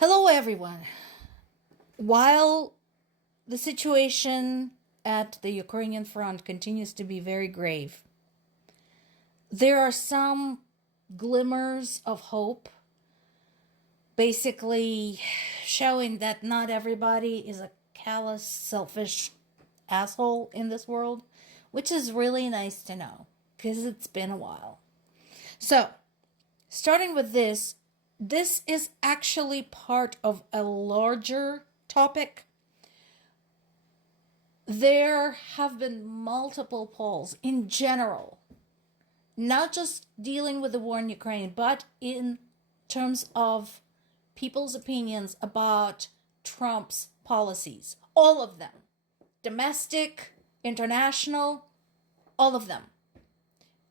Hello, everyone. While the situation at the Ukrainian front continues to be very grave, there are some glimmers of hope, basically showing that not everybody is a callous, selfish asshole in this world, which is really nice to know because it's been a while. So, starting with this is actually part of a larger topic. There have been multiple polls in general, not just dealing with the war in Ukraine, but in terms of people's opinions about Trump's policies. All of them. Domestic, international, all of them.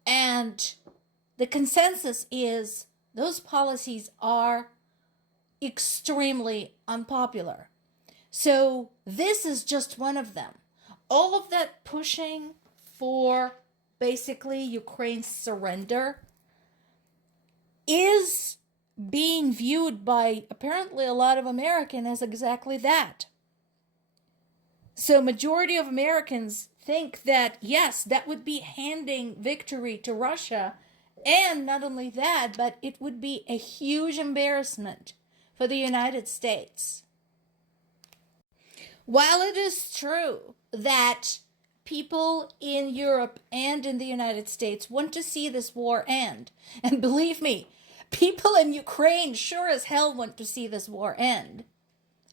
And the consensus is those policies are extremely unpopular. So this is just one of them. All of that pushing for basically Ukraine's surrender is being viewed by apparently a lot of Americans as exactly that. So majority of Americans think that, yes, that would be handing victory to Russia. And not only that, but it would be a huge embarrassment for the United States. While it is true that people in Europe and in the United States want to see this war end, and believe me, people in Ukraine sure as hell want to see this war end,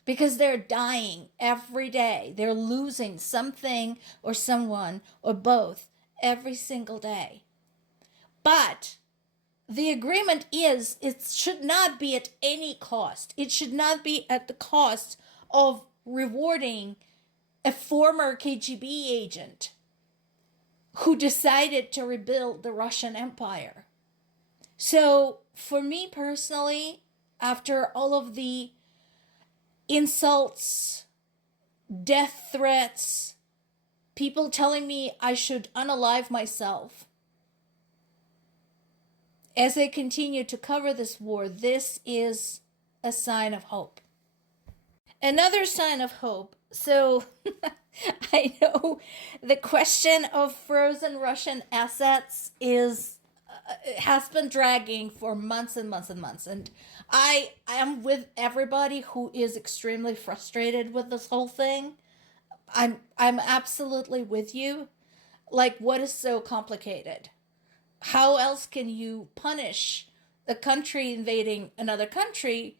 because they're dying every day. They're losing something or someone or both every single day. But the agreement is it should not be at any cost. It should not be at the cost of rewarding a former KGB agent who decided to rebuild the Russian Empire. So for me personally, after all of the insults, death threats, people telling me I should unalive myself, as I continue to cover this war, this is a sign of hope. Another sign of hope. So I know the question of frozen Russian assets has been dragging for months and months and months. And I am with everybody who is extremely frustrated with this whole thing. I'm absolutely with you. Like, what is so complicated? How else can you punish a country invading another country?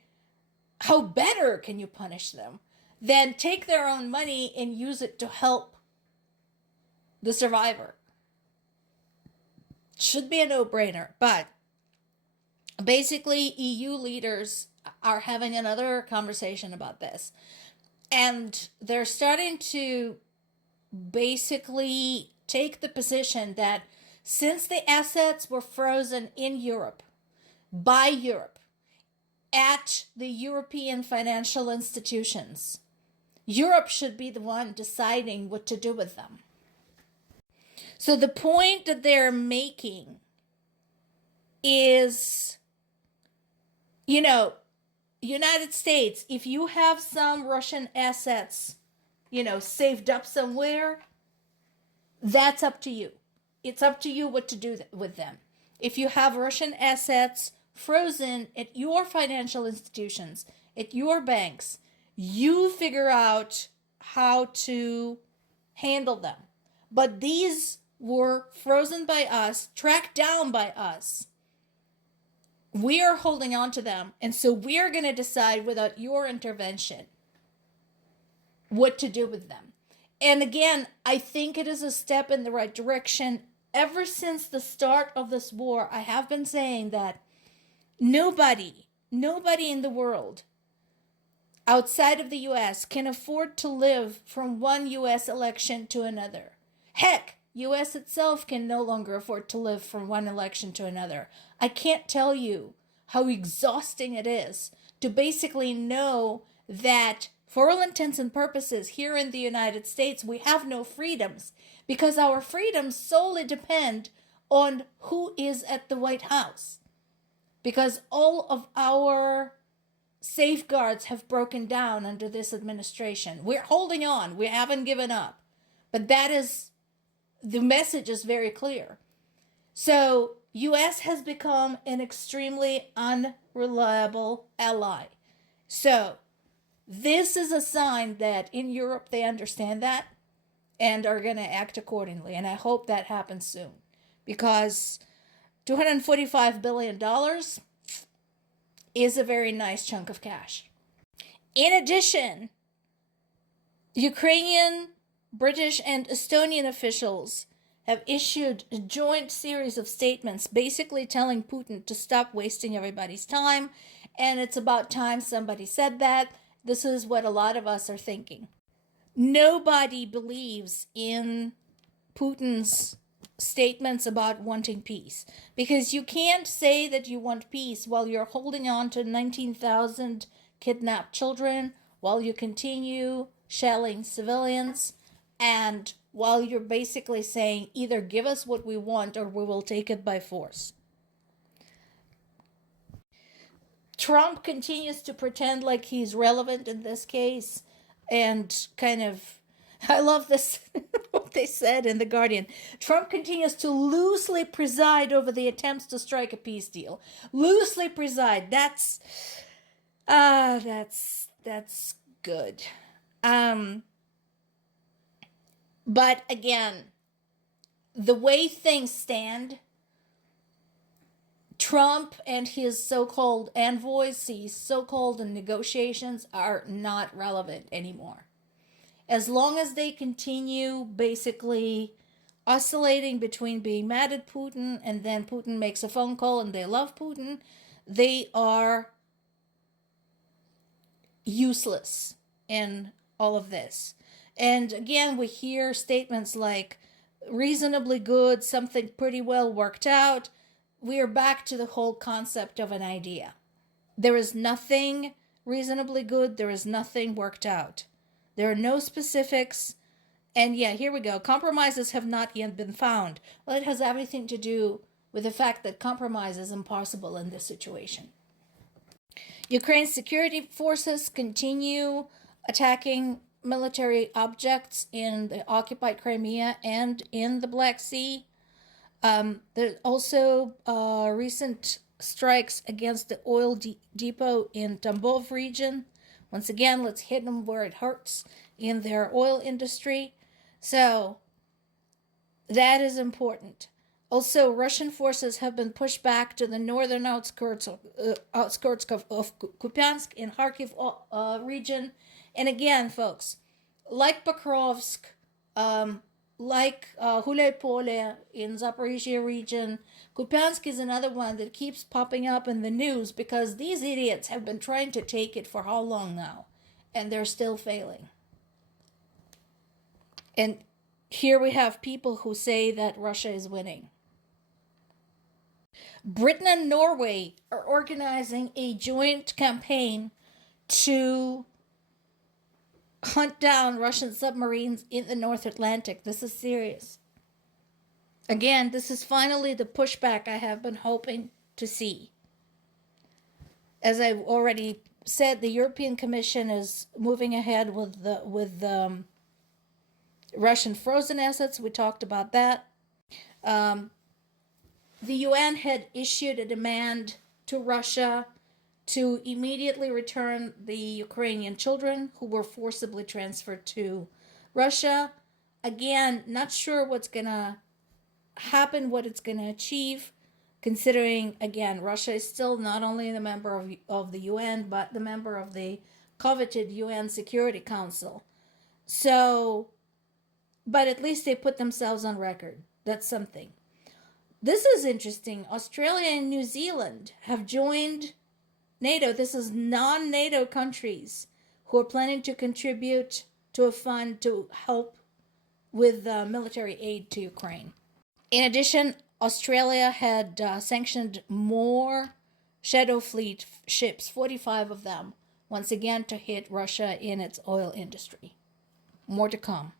How better can you punish them than take their own money and use it to help the survivor? Should be a no-brainer. But basically, EU leaders are having another conversation about this. And they're starting to basically take the position that since the assets were frozen in Europe, by Europe, at the European financial institutions, Europe should be the one deciding what to do with them. So the point that they're making is, United States, if you have some Russian assets, saved up somewhere, that's up to you. It's up to you what to do with them. If you have Russian assets frozen at your financial institutions, at your banks, you figure out how to handle them. But these were frozen by us, tracked down by us. We are holding on to them, and so we're going to decide without your intervention what to do with them. And again, I think it is a step in the right direction. Ever since the start of this war, I have been saying that nobody in the world outside of the US can afford to live from one US election to another. Heck, US itself can no longer afford to live from one election to another. I can't tell you how exhausting it is to basically know that for all intents and purposes, here in the United States, we have no freedoms because our freedoms solely depend on who is at the White House. Because all of our safeguards have broken down under this administration. We're holding on. We haven't given up. But that is, the message is very clear. So, US has become an extremely unreliable ally. So, this is a sign that in Europe they understand that and are going to act accordingly. And I hope that happens soon. Because $245 billion is a very nice chunk of cash. In addition, Ukrainian, British, and Estonian officials have issued a joint series of statements basically telling Putin to stop wasting everybody's time. And it's about time somebody said that. This is what a lot of us are thinking. Nobody believes in Putin's statements about wanting peace, because you can't say that you want peace while you're holding on to 19,000 kidnapped children, while you continue shelling civilians, and while you're basically saying either give us what we want or we will take it by force. Trump continues to pretend like he's relevant in this case, and kind of, I love this, what they said in The Guardian. Trump continues to loosely preside over the attempts to strike a peace deal. Loosely preside. That's good. But again, the way things stand, Trump and his so-called envoys, these so-called negotiations, are not relevant anymore. As long as they continue basically oscillating between being mad at Putin and then Putin makes a phone call and they love Putin, they are useless in all of this. And again, we hear statements like reasonably good, something pretty well worked out. We are back to the whole concept of an idea. There is nothing reasonably good. There is nothing worked out. There are no specifics. And yeah, here we go. Compromises have not yet been found. Well, it has everything to do with the fact that compromise is impossible in this situation. Ukraine's security forces continue attacking military objects in the occupied Crimea and in the Black Sea. There's also recent strikes against the oil depot in Tambov region. Once again, let's hit them where it hurts in their oil industry. So that is important. Also, Russian forces have been pushed back to the northern outskirts of Kupiansk in Kharkiv region. And again, folks, like Pokrovsk, like Hulaypole in Zaporizhia region, Kupiansk is another one that keeps popping up in the news because these idiots have been trying to take it for how long now? And they're still failing. And here we have people who say that Russia is winning. Britain and Norway are organizing a joint campaign to hunt down Russian submarines in the North Atlantic. This is serious. Again, this is finally the pushback I have been hoping to see. As I've already said, the European Commission is moving ahead with the Russian frozen assets. We talked about that. The UN had issued a demand to Russia to immediately return the Ukrainian children who were forcibly transferred to Russia. Again, not sure what's going to happen, what it's going to achieve, considering, again, Russia is still not only the member of the UN, but the member of the coveted UN Security Council. So, but at least they put themselves on record. That's something. This is interesting. Australia and New Zealand have joined NATO. This is non-NATO countries who are planning to contribute to a fund to help with military aid to Ukraine. In addition, Australia had sanctioned more Shadow Fleet ships, 45 of them, once again to hit Russia in its oil industry. More to come.